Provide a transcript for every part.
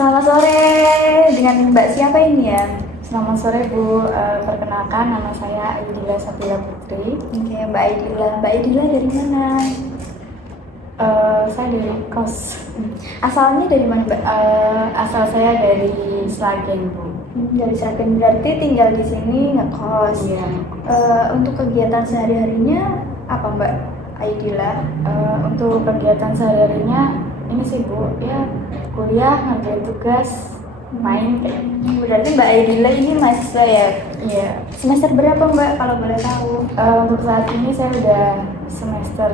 Selamat sore, dengan Mbak siapa ini ya? Selamat sore Bu, perkenalkan nama saya Aidila Sabila Putri. Oke, Mbak Aidila. Mbak Aidila dari mana? Saya dari kos. Asalnya dari mana Mbak? Asal saya dari Sragen Bu. Dari Sragen berarti tinggal di sini ngekos. Iya. Untuk kegiatan sehari-harinya apa Mbak Aidila? Untuk kegiatan sehari-harinya ini sih Bu, ya kuliah, ngerjain tugas, main. Berarti Mbak Aidila ini mahasiswa ya? Iya. Semester berapa Mbak kalau boleh tahu? Untuk saat ini saya udah semester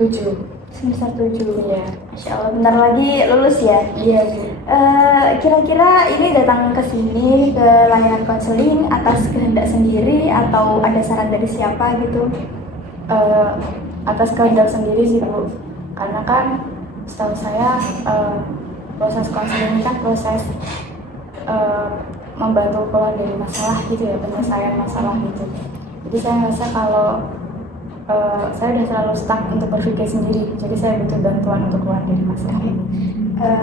7. Semester 7 ya. Masya Allah, bentar lagi lulus ya? Iya Bu. Kira-kira ini datang ke sini ke layanan konseling atas kehendak sendiri atau ada saran dari siapa gitu? Atas kehendak sendiri sih Bu. Karena kan setahu saya proses konseling ini kan proses membantu keluar dari masalah gitu ya, penyelesaian masalah gitu. Jadi saya merasa kalau saya udah selalu stuck untuk berpikir sendiri, jadi saya butuh bantuan untuk keluar dari masalah ini.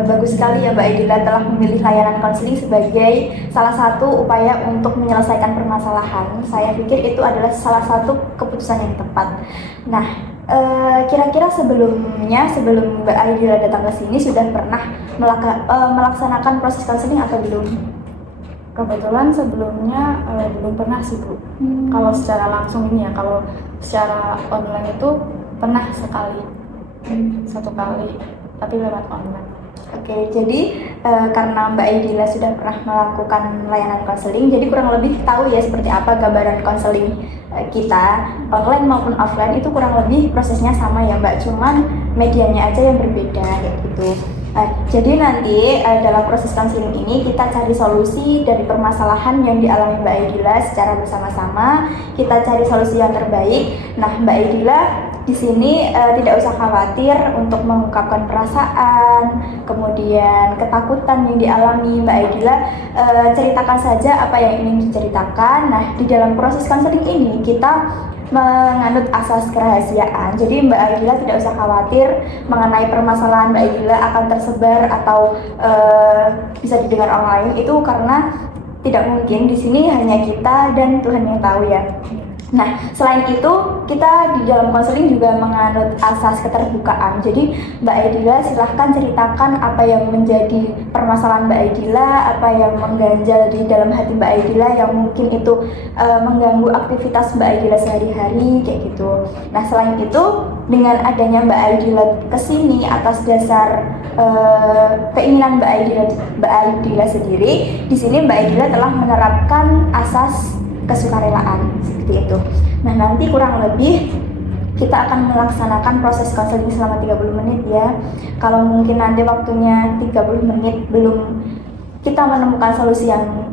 Bagus sekali ya Mbak Aidila telah memilih layanan konseling sebagai salah satu upaya untuk menyelesaikan permasalahan. Saya pikir itu adalah salah satu keputusan yang tepat. Nah, kira-kira sebelum Mbak Aidila datang ke sini sudah pernah melaksanakan proses konseling atau belum? Kebetulan sebelumnya belum pernah sih Bu. Kalau secara langsung ini ya, kalau secara online itu pernah sekali, satu kali, tapi lewat online. Oke, jadi karena Mbak Aidila sudah pernah melakukan layanan konseling, jadi kurang lebih tahu ya seperti apa gambaran konseling kita, online maupun offline itu kurang lebih prosesnya sama ya Mbak, cuman medianya aja yang berbeda gitu. Jadi nanti dalam proses konseling ini kita cari solusi dari permasalahan yang dialami Mbak Aidila secara bersama-sama. Kita cari solusi yang terbaik. Nah, Mbak Aidila di sini tidak usah khawatir untuk mengungkapkan perasaan, kemudian ketakutan yang dialami Mbak Aidila. Ceritakan saja apa yang ingin diceritakan. Nah, di dalam proses konseling ini kita menganut asas kerahasiaan. Jadi Mbak Aidila tidak usah khawatir mengenai permasalahan Mbak Aidila akan tersebar atau bisa didengar orang lain, itu karena tidak mungkin, di sini hanya kita dan Tuhan yang tahu ya. Nah, selain itu kita di dalam konseling juga menganut asas keterbukaan. Jadi Mbak Aidila silahkan ceritakan apa yang menjadi permasalahan Mbak Aidila, apa yang mengganjal di dalam hati Mbak Aidila yang mungkin itu mengganggu aktivitas Mbak Aidila sehari-hari kayak gitu. Nah, selain itu dengan adanya Mbak Aidila kesini atas dasar keinginan Mbak Aidila sendiri, di sini Mbak Aidila telah menerapkan asas kesukarelaan seperti itu. Nah, nanti kurang lebih kita akan melaksanakan proses konseling selama 30 menit ya. Kalau mungkin nanti waktunya 30 menit belum kita menemukan solusi yang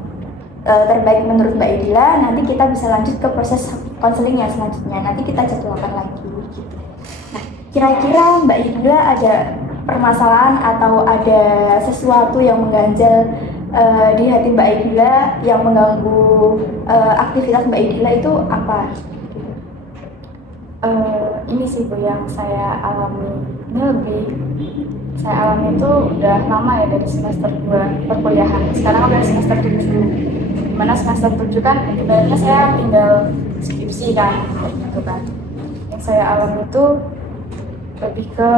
terbaik menurut Mbak Aidila, nanti kita bisa lanjut ke proses konseling yang selanjutnya. Nanti kita jadwalkan lagi gitu. Nah, kira-kira Mbak Aidila ada permasalahan atau ada sesuatu yang mengganjal di hati Mbak Aidila yang mengganggu aktivitas Mbak Aidila itu apa? Ini sih Bu yang saya alami. Saya alami itu udah lama ya, dari semester 2 perkuliahan. Sekarang udah semester 7. Dimana semester 7 kan ibaratnya saya tinggal skripsi kan, gitu kan. Yang saya alami itu lebih ke,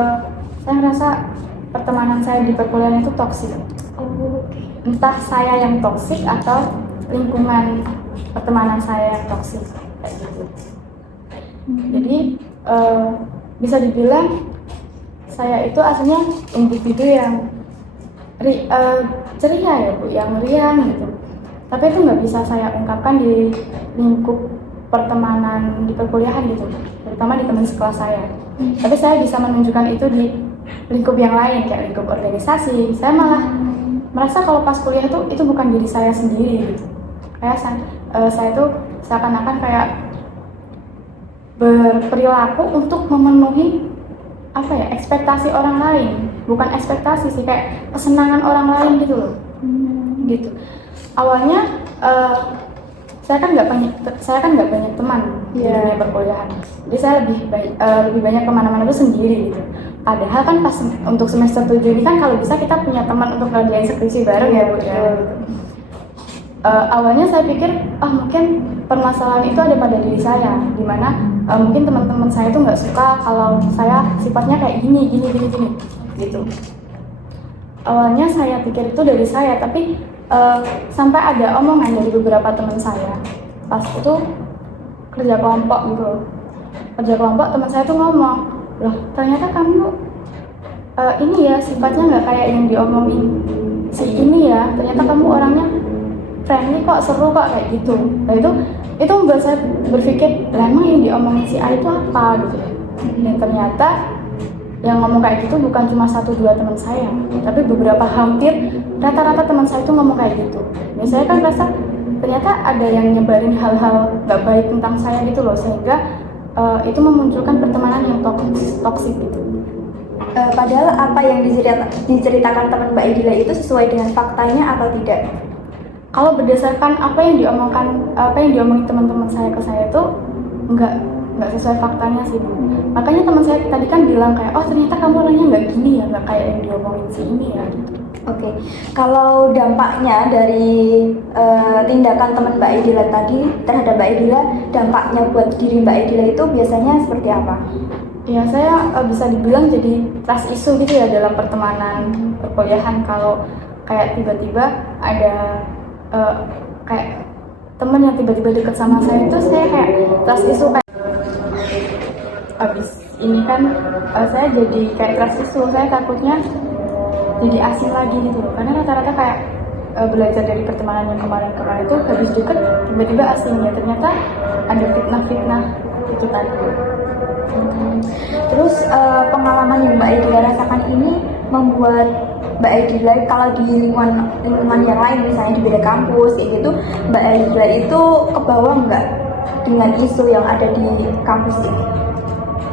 saya ngerasa pertemanan saya di perkuliahan itu toksik. Entah saya yang toksik atau lingkungan pertemanan saya yang toksik kayak gitu. Jadi bisa dibilang saya itu aslinya individu yang ceria ya Bu, yang riang gitu. Tapi itu nggak bisa saya ungkapkan di lingkup pertemanan di perkuliahan gitu, terutama di teman sekelas saya. Tapi saya bisa menunjukkan itu di lingkup yang lain, kayak lingkup organisasi. Saya malah merasa kalau pas kuliah itu bukan diri saya sendiri gitu. Kayak saya itu seakan-akan kayak berperilaku untuk memenuhi ekspektasi orang lain, bukan ekspektasi sih, kayak kesenangan orang lain gitu loh. Gitu. Awalnya saya kan nggak banyak teman di dunia perkuliahan, jadi saya lebih banyak kemana-mana itu sendiri gitu. Padahal kan pas untuk semester 7 ini kan kalau bisa kita punya teman untuk ngerjain skripsi bareng ya Bu ya. Awalnya saya pikir mungkin permasalahan itu ada pada diri saya, dimana mungkin teman-teman saya itu nggak suka kalau saya sifatnya kayak gini gitu. Awalnya saya pikir itu dari saya, tapi sampai ada omongan dari beberapa teman saya pas itu kerja kelompok gitu loh. Kerja kelompok teman saya tuh ngomong, loh ternyata kamu ini ya sifatnya nggak kayak yang diomongin si ini ya, ternyata kamu orangnya friendly kok, seru kok kayak gitu. Nah itu membuat saya berpikir, lah emang yang diomongin si A itu apa gitu. Dan ternyata yang ngomong kayak gitu bukan cuma 1-2 teman saya, tapi beberapa hampir rata-rata teman saya itu ngomong kayak gitu. Dan saya kan rasa ternyata ada yang nyebarin hal-hal nggak baik tentang saya gitu loh, sehingga itu memunculkan pertemanan yang toksik gitu. Padahal apa yang diceritakan teman Mbak Edila itu sesuai dengan faktanya atau tidak? Kalau berdasarkan apa yang diomongin teman-teman saya ke saya itu nggak sesuai faktanya sih Bu. Makanya teman saya tadi kan bilang kayak, ternyata kamu orangnya nggak gini ya, nggak kayak yang diomongin si ini ya gitu. Oke, kalau dampaknya dari tindakan teman Mbak Edila tadi terhadap Mbak Edila, dampaknya buat diri Mbak Edila itu biasanya seperti apa? Ya saya bisa dibilang jadi trust issue gitu ya dalam pertemanan perkuliahan. Kalau kayak tiba-tiba ada kayak temen yang tiba-tiba deket sama saya itu saya kayak trust issue, kayak abis ini kan saya jadi kayak trust issue, saya takutnya jadi asing lagi gitu loh, karena rata-rata kayak belajar dari pertemanan yang kemarin-kemarin itu habis deket tiba-tiba asing ya, ternyata ada fitnah-fitnah itu tadi. Terus pengalaman yang Mbak Edila rasakan ini membuat Mbak Edila kalau di lingkungan yang lain, misalnya di beda kampus kayak gitu, Mbak Edila itu kebawa nggak dengan isu yang ada di kampus ini?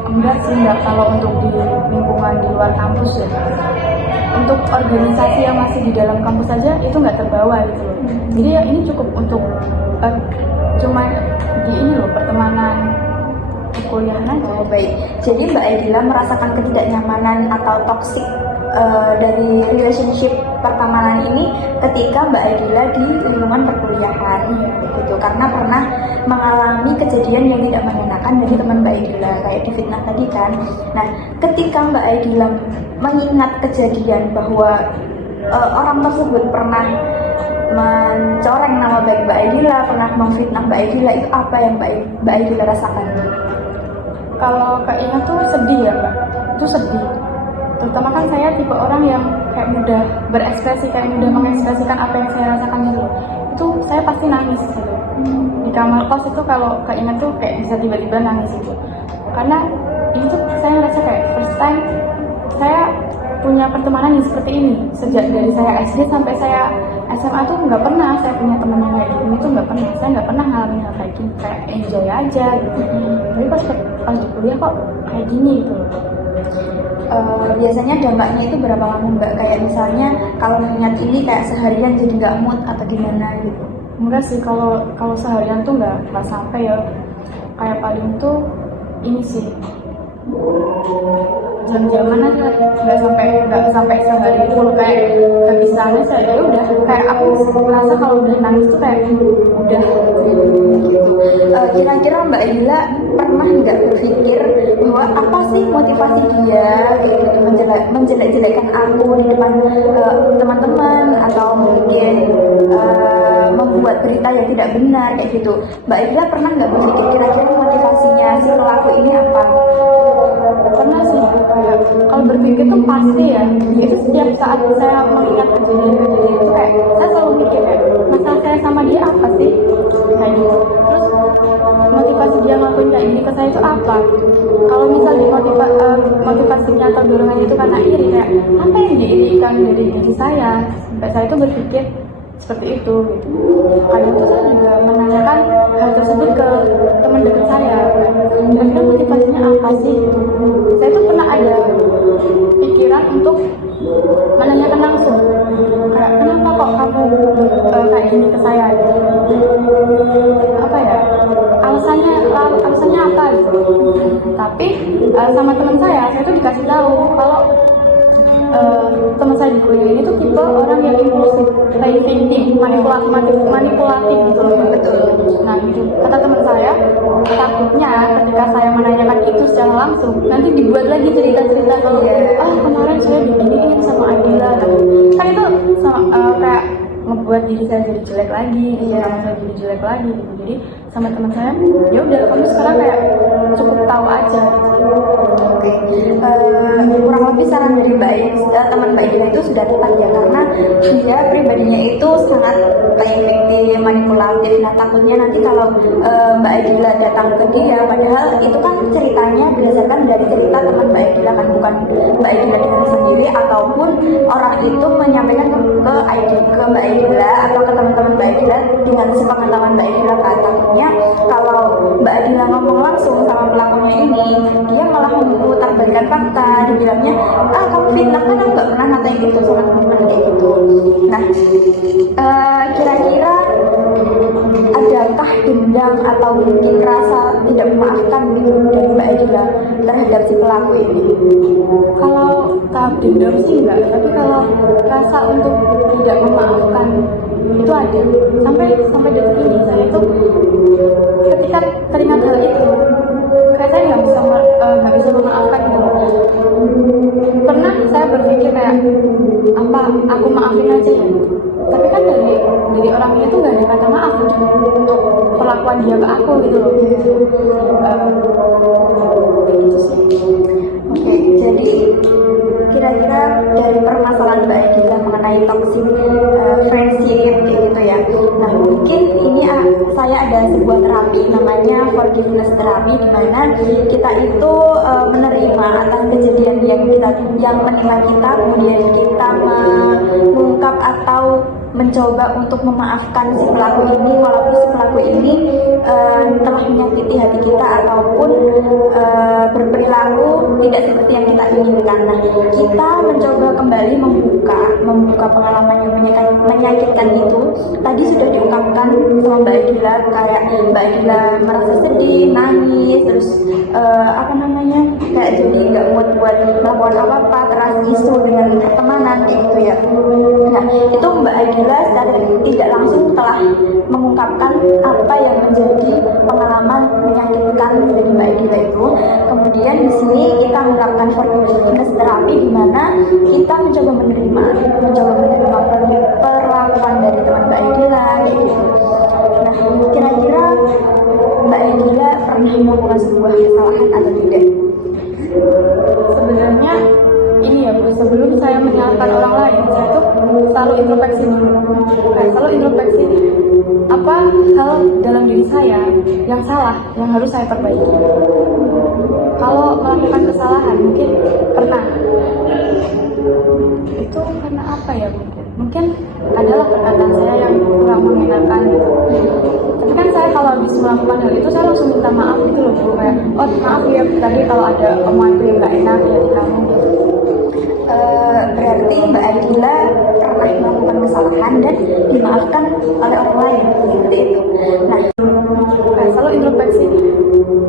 Enggak sih, enggak. Kalau untuk di lingkungan di luar kampus ya, untuk organisasi yang masih di dalam kampus saja itu nggak terbawa gitu loh. Jadi ya ini cukup untuk cuma di ini loh, pertemanan kuliahan aja. Oh baik, jadi Mbak Edila merasakan ketidaknyamanan atau toksik dari relationship pertemanan ini ketika Mbak Edila di lingkungan perkuliahan gitu, karena pernah mengalami kejadian yang tidak mengenakan dari teman Mbak Edila kayak difitnah tadi kan. Nah, ketika Mbak Edila mengingat kejadian bahwa orang tersebut pernah mencoreng nama baik Mbak Edila, pernah memfitnah Mbak Edila, itu apa yang Mbak Edila rasakan? Kalau keinget tuh sedih ya Mbak, itu sedih. Terutama kan saya tipe orang yang kayak mudah berekspresi, kayak mudah mengekspresikan apa yang saya rasakan gitu. Itu saya pasti nangis gitu. Di kamar kos itu kalau keinget tuh kayak bisa tiba-tiba nangis gitu. Karena ini tuh saya ngerasa kayak first time saya punya pertemanan yang seperti ini. Sejak dari saya SD sampai saya SMA tuh nggak pernah saya punya teman yang kayak gini tuh nggak pernah. Saya nggak pernah ngalamin hal kayak gini, kayak enjoy aja gitu. Tapi pas di kuliah kok kayak gini gitu. Biasanya dampaknya itu berapa lama Mbak? Kayak misalnya kalau mengingat ini kayak seharian jadi nggak mood atau gimana gitu? Enggak sih, kalau seharian tuh nggak sampai ya. Kayak paling tuh ini sih jam-jaman aja, nggak sampai sehari full kayak nggak bisa nangis ya udah, kayak aku merasa kalau udah nangis tuh kayak udah gitu. Kira-kira Mbak Edila pernah nggak berpikir bahwa apa sih motivasi dia kayak gitu menjelek-jelekan aku di depan teman-teman, atau mungkin membuat berita yang tidak benar kayak gitu? Mbak Edila pernah nggak berpikir kira-kira motivasinya si pelaku ini apa? Pernah sih, kayak kalau berpikir tuh pasti ya, itu setiap saat saya mengingat kejadian-kejadian itu kayak saya selalu mikir kayak masalah saya sama dia apa sih kayak gitu. Terus motivasi dia ngelakuin kayak gini ke saya itu apa? Kalau misalnya motivasinya atau dorongannya itu karena iri, kayak apa yang diirikan dari diri saya sampai saya itu berpikir seperti itu gitu. Kadang itu saya juga menanyakan hal tersebut ke teman dekat saya, kira-kira motivasinya apa sih gitu. Saya tuh pernah ada pikiran untuk menanyakan langsung kayak kenapa kok kamu kayak gini ke saya gitu. Apa ya alasannya apa gitu. Tapi sama teman saya tuh dikasih tahu kalau manipulatif gitu loh. Betul. Nah gitu, kata teman saya, takutnya ketika saya menanyakan itu secara langsung, nanti dibuat lagi cerita-cerita kalau kemarin saya diginiin sama Aidila. Kan itu kayak membuat diri saya jadi jelek lagi, sama saya jadi jelek lagi gitu. Jadi sama teman saya, ya udah kamu sekarang kayak cukup tahu aja. Oke, kurang lebih saran dari teman Mbak Aidila itu sudah tepat ya, karena dia pribadinya itu sangat playing victim, manipulatif. Nah takutnya nanti kalau Mbak Aidila datang ke dia, padahal itu kan ceritanya berdasarkan dari cerita teman Mbak Aidila kan, bukan Mbak Aidila dengan sendiri, ataupun orang itu menyampaikan ke Mbak Aidila atau ke teman-teman Mbak Aidila dengan sepengetahuan Mbak Aidila kan. Takutnya kalau Mbak Aidila ngomong langsung sama pelakunya ini, dia malah memutarbalikkan fakta, dibilangnya kamu fitnah kan, aku nggak pernah ngatain gitu sama teman-teman kayak gitu. Nah kira-kira adakah dendam atau mungkin rasa tidak memaafkan gitu dari Mbak Aidila terhadap si pelaku ini? Kalau tahap dendam sih enggak, tapi kalau rasa untuk tidak memaafkan itu ada. Sampai detik ini saya itu ketika teringat hal itu, kayak saya nggak bisa memaafkan gitu. Pernah saya berpikir kayak apa aku maafin aja ya, tapi kan dari orang itu nggak ada kata maaf untuk perlakuan dia ke aku gitu loh. Gitu sih. Oke, jadi kira-kira dari permasalahan Mbak Aidila mengenai toxic friendship kayak gitu ya. Nah mungkin ini saya ada sebuah terapi namanya forgiveness terapi, di mana kita itu menerima atas kejadian yang menimpa kita, kemudian kita mengungkap atau mencoba untuk memaafkan si pelaku ini, walaupun si pelaku ini telah menyakiti hati kita ataupun berperilaku tidak seperti yang kita inginkan. Nah, kita mencoba kembali membuka pengalaman yang menyakitkan itu. Tadi sudah diungkapkan sama Mbak Aidila, kayak Mbak Aidila merasa sedih, nangis, terus kayak jadi nggak mood buat melakukan apa-apa, terasa isu dengan pertemanan kayak gitu ya. Nah, itu Mbak Aidila secara tidak langsung telah mengungkapkan apa yang menjadi pengalaman menyakitkan dari Mbak Aidila itu. Kemudian di sini kita melakukan forgiveness terapi, di mana kita mencoba menerima perlakuan dari teman Mbak Aidila kayak gitu. Nah, kira-kira Mbak Aidila pernah melakukan sebuah kesalahan atau tidak? Sebenarnya ini ya Bu, sebelum saya menyalahkan orang lain, saya tuh selalu introspeksi dulu. Selalu introspeksi apa hal dalam diri saya yang salah, yang harus saya perbaiki. Kalau melakukan kesalahan mungkin pernah, itu karena apa ya Bu? Mungkin adalah perkataan saya yang kurang mengenakan gitu. Tapi kan saya kalau habis melakukan hal itu saya langsung minta maaf gitu loh Bu, kayak maaf ya tadi kalau ada omongan yang nggak enak ya di kamu gitu. Berarti Mbak Aidila pernah melakukan kesalahan dan dimaafkan oleh orang lain seperti itu. Nah, selalu introspeksi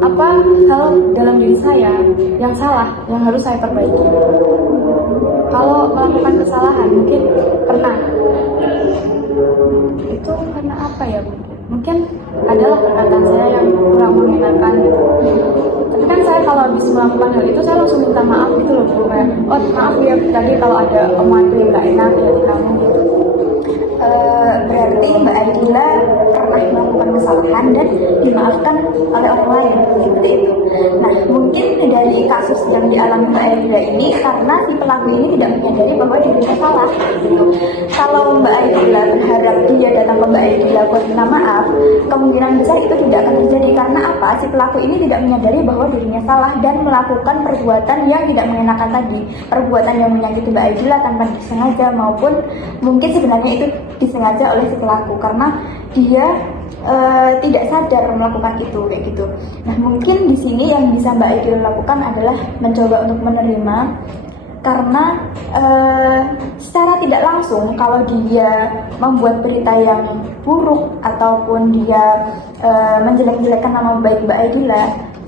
apa hal dalam diri saya yang salah, yang harus saya perbaiki. Kalau melakukan kesalahan mungkin pernah, itu karena apa ya Bu? Mungkin adalah perkataan saya yang kurang mengenakan gitu. Tapi kan saya kalau habis melakukan hal itu saya langsung minta maaf gitu loh Bu, kayak maaf ya tadi kalau ada omongan yang nggak enak ya di kamu gitu. Berarti Mbak Aidila pernah melakukan kesalahan dan dimaafkan oleh orang lain seperti itu. Nah, mungkin dari kasus yang dialami Mbak Aidila ini karena si pelaku ini tidak menyadari bahwa dirinya salah gitu. Kalau Mbak Aidila berharap dia datang ke Mbak Aidila buat minta maaf, kemungkinan besar itu tidak akan terjadi. Karena apa? Si pelaku ini tidak menyadari bahwa dirinya salah dan melakukan perbuatan yang tidak mengenakan tadi, perbuatan yang menyakiti Mbak Aidila tanpa disengaja, maupun mungkin sebenarnya itu disengaja oleh si pelaku karena dia tidak sadar melakukan itu kayak gitu. Nah, mungkin di sini yang bisa Mbak Aidila lakukan adalah mencoba untuk menerima, karena secara tidak langsung kalau dia membuat berita yang buruk ataupun dia menjelek-jelekan nama baik Mbak Aidila,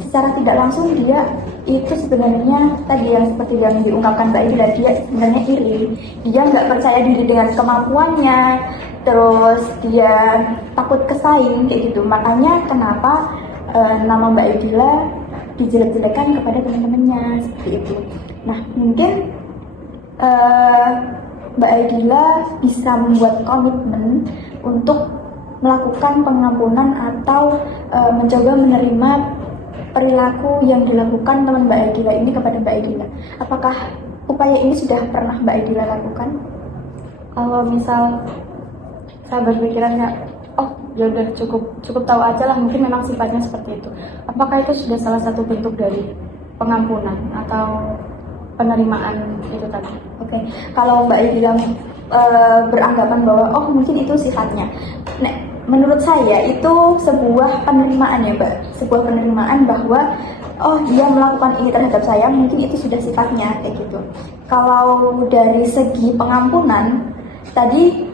secara tidak langsung dia itu sebenarnya tadi yang seperti yang diungkapkan Mbak Aidila, dia sebenarnya iri, dia nggak percaya diri dengan kemampuannya, terus dia takut kesaing kayak gitu. Makanya kenapa nama Mbak Aidila dijelek-jelekan kepada teman-temannya seperti itu. Nah, mungkin Mbak Aidila bisa membuat komitmen untuk melakukan pengampunan atau mencoba menerima perilaku yang dilakukan teman Mbak Aidila ini kepada Mbak Aidila. Apakah upaya ini sudah pernah Mbak Aidila lakukan? Kalau misal saya berpikirannya, oh ya udah cukup tahu aja lah, mungkin memang sifatnya seperti itu. Apakah itu sudah salah satu bentuk dari pengampunan atau penerimaan itu tadi? Oke, kalau Mbak Aidila beranggapan bahwa oh mungkin itu sifatnya. Nah, menurut saya itu sebuah penerimaan ya Mbak, sebuah penerimaan bahwa oh dia melakukan ini terhadap saya, mungkin itu sudah sifatnya kayak gitu. Kalau dari segi pengampunan, tadi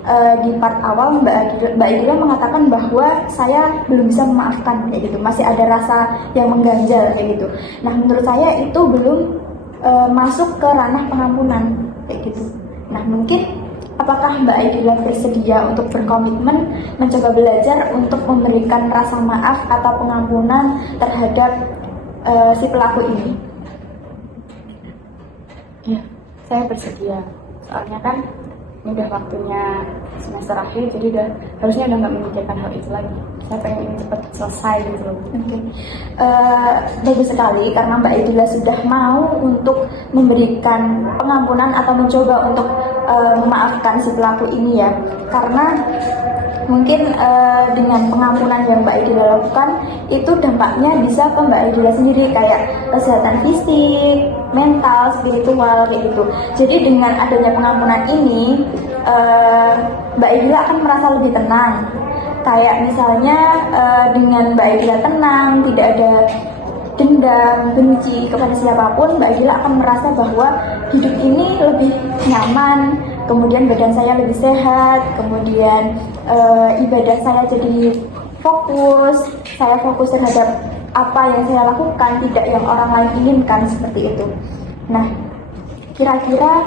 di part awal Mbak Aidila mengatakan bahwa saya belum bisa memaafkan kayak gitu, masih ada rasa yang mengganjal kayak gitu. Nah, menurut saya itu belum masuk ke ranah pengampunan kayak gitu. Nah, mungkin apakah Mbak Aidila bersedia untuk berkomitmen mencoba belajar untuk memberikan rasa maaf atau pengampunan terhadap si pelaku ini? Ya, saya bersedia. Soalnya kan ini udah waktunya semester akhir, jadi harusnya udah nggak memikirkan hal itu lagi. Saya pengen ini cepat selesai gitu loh. Oke, bagus sekali karena Mbak Aidila sudah mau untuk memberikan pengampunan atau mencoba untuk memaafkan si pelaku ini ya. Karena mungkin dengan pengampunan yang Mbak Aidila lakukan itu dampaknya bisa ke Mbak Aidila sendiri, kayak kesehatan fisik, mental, spiritual kayak gitu. Jadi dengan adanya pengampunan ini Mbak Aidila akan merasa lebih tenang. Kayak misalnya dengan Mbak Aidila tenang, tidak ada dendam, benci kepada siapapun, Mbak Aidila akan merasa bahwa hidup ini lebih nyaman, kemudian badan saya lebih sehat, kemudian ibadah saya jadi fokus, saya fokus terhadap apa yang saya lakukan, tidak yang orang lain inginkan, seperti itu. Nah, kira-kira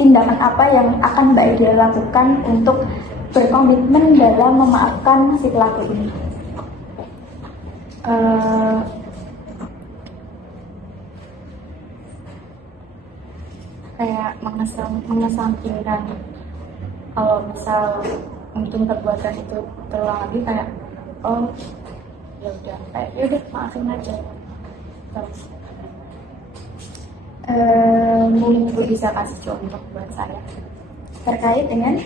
tindakan apa yang akan Mbak Aidila lakukan untuk berkomitmen dalam memaafkan si pelaku ini? Kayak mengesampingkan kalau misal mungkin perbuatan itu terulang lagi, kayak oh ya udah, kayak ya udah maafin aja. Terus mungkin Ibu bisa kasih contoh buat saya Terkait dengan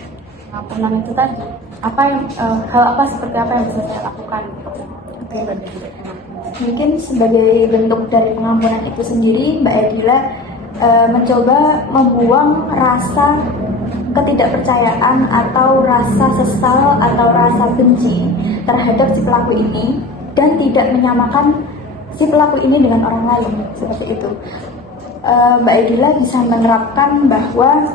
pengampunan itu tadi, apa yang hal apa seperti apa yang bisa saya lakukan gitu. mungkin sebagai bentuk dari pengampunan itu sendiri, Mbak Aidila mencoba membuang rasa ketidakpercayaan atau rasa sesal atau rasa benci terhadap si pelaku ini dan tidak menyamakan si pelaku ini dengan orang lain, seperti itu. Mbak Aidila bisa menerapkan bahwa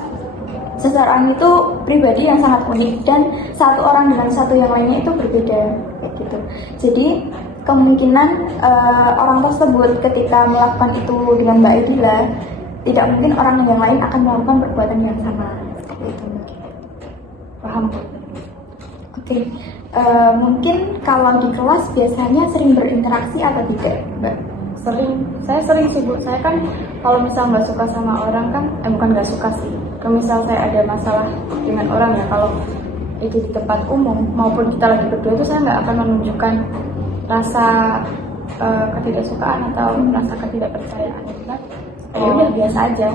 seseorang itu pribadi yang sangat unik dan satu orang dengan satu yang lainnya itu berbeda kayak gitu. Jadi kemungkinan orang tersebut ketika melakukan itu dengan Mbak Aidila, tidak mungkin orang yang lain akan melakukan perbuatan yang sama seperti itu. Paham? Oke, mungkin kalau di kelas biasanya sering berinteraksi atau tidak, Mbak? Saya sering sih Bu. Saya kan kalau misal nggak suka sama orang kan, bukan nggak suka sih. Kalau misal saya ada masalah dengan orang ya, kalau itu di tempat umum maupun kita lagi berdua, itu saya nggak akan menunjukkan rasa ketidaksukaan atau rasa ketidakpercayaan itu kan. Ya udah biasa aja.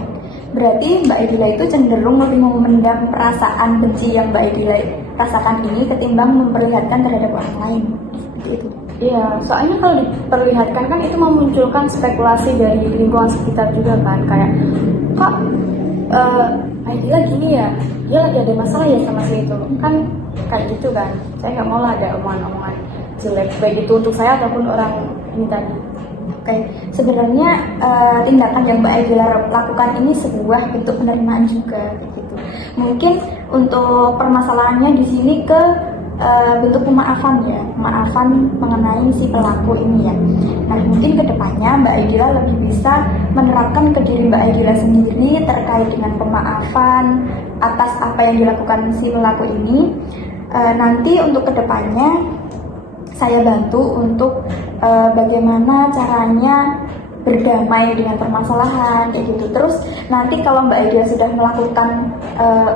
Berarti Mbak Aidila itu cenderung lebih memendam perasaan benci yang Mbak Aidila rasakan ini ketimbang memperlihatkan terhadap orang lain, seperti itu. Iya, soalnya kalau diperlihatkan kan itu memunculkan spekulasi dari lingkungan sekitar juga kan, kayak kok Aidila gini ya, dia lagi ada masalah ya sama si itu kan, kayak gitu kan. Saya nggak mau lah ada omongan-omongan jelek baik itu untuk saya ataupun orang ini tadi. Oke, sebenarnya tindakan yang Mbak Aidila lakukan ini sebuah bentuk penerimaan juga, gitu. Mungkin untuk permasalahannya di sini ke bentuk pemaafan ya, pemaafan mengenai si pelaku ini ya. Nah mungkin kedepannya Mbak Aidila lebih bisa menerapkan ke diri Mbak Aidila sendiri terkait dengan pemaafan atas apa yang dilakukan si pelaku ini. Nanti untuk kedepannya saya bantu untuk bagaimana caranya berdamai dengan permasalahan kayak gitu. Terus nanti kalau Mbak Aidila sudah melakukan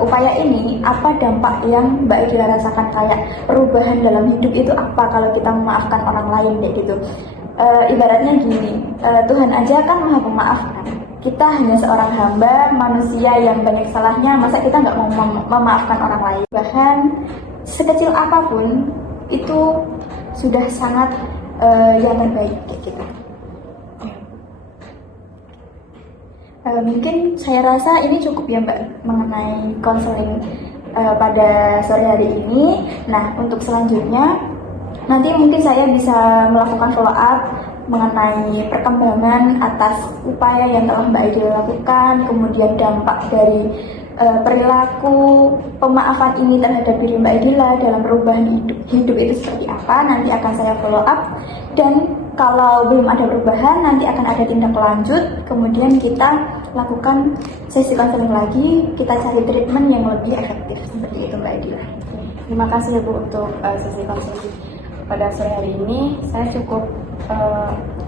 upaya ini, apa dampak yang Mbak Aidila rasakan, kayak perubahan dalam hidup itu apa kalau kita memaafkan orang lain kayak gitu. Ibaratnya gini, Tuhan aja kan maha pemaaf kan. Kita hanya seorang hamba manusia yang banyak salahnya, masa kita nggak mau memaafkan orang lain? Bahkan sekecil apapun itu sudah sangat yang terbaik kayak gitu. Mungkin saya rasa ini cukup ya Mbak mengenai konseling pada sore hari ini. Nah untuk selanjutnya nanti mungkin saya bisa melakukan follow up mengenai perkembangan atas upaya yang telah Mbak Aidila lakukan, kemudian dampak dari perilaku pemaafan ini terhadap diri Mbak Aidila dalam perubahan hidup itu seperti apa. Nanti akan saya follow up, dan kalau belum ada perubahan nanti akan ada tindak lanjut, kemudian kita lakukan sesi konseling lagi, kita cari treatment yang lebih efektif seperti itu Mbak Aidila. Terima kasih ya Bu untuk sesi konseling pada sore hari ini. Saya cukup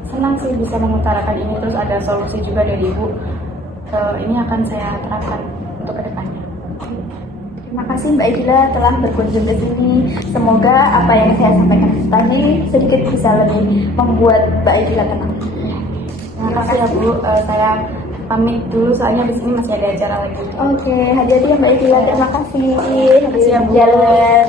senang sih bisa mengutarakan ini, terus ada solusi juga dari Ibu. Ini akan saya terapkan untuk kedepannya. Terima kasih Mbak Aidila telah berkunjung ke sini. Semoga apa yang saya sampaikan tadi sedikit bisa lebih membuat Mbak Aidila tenang. Terima kasih ya Bu. Saya pamit dulu soalnya di sini masih ada acara lagi. Oke, hati-hati ya Mbak Aidila. Terima kasih. Terima kasih ya Bu. Jalan.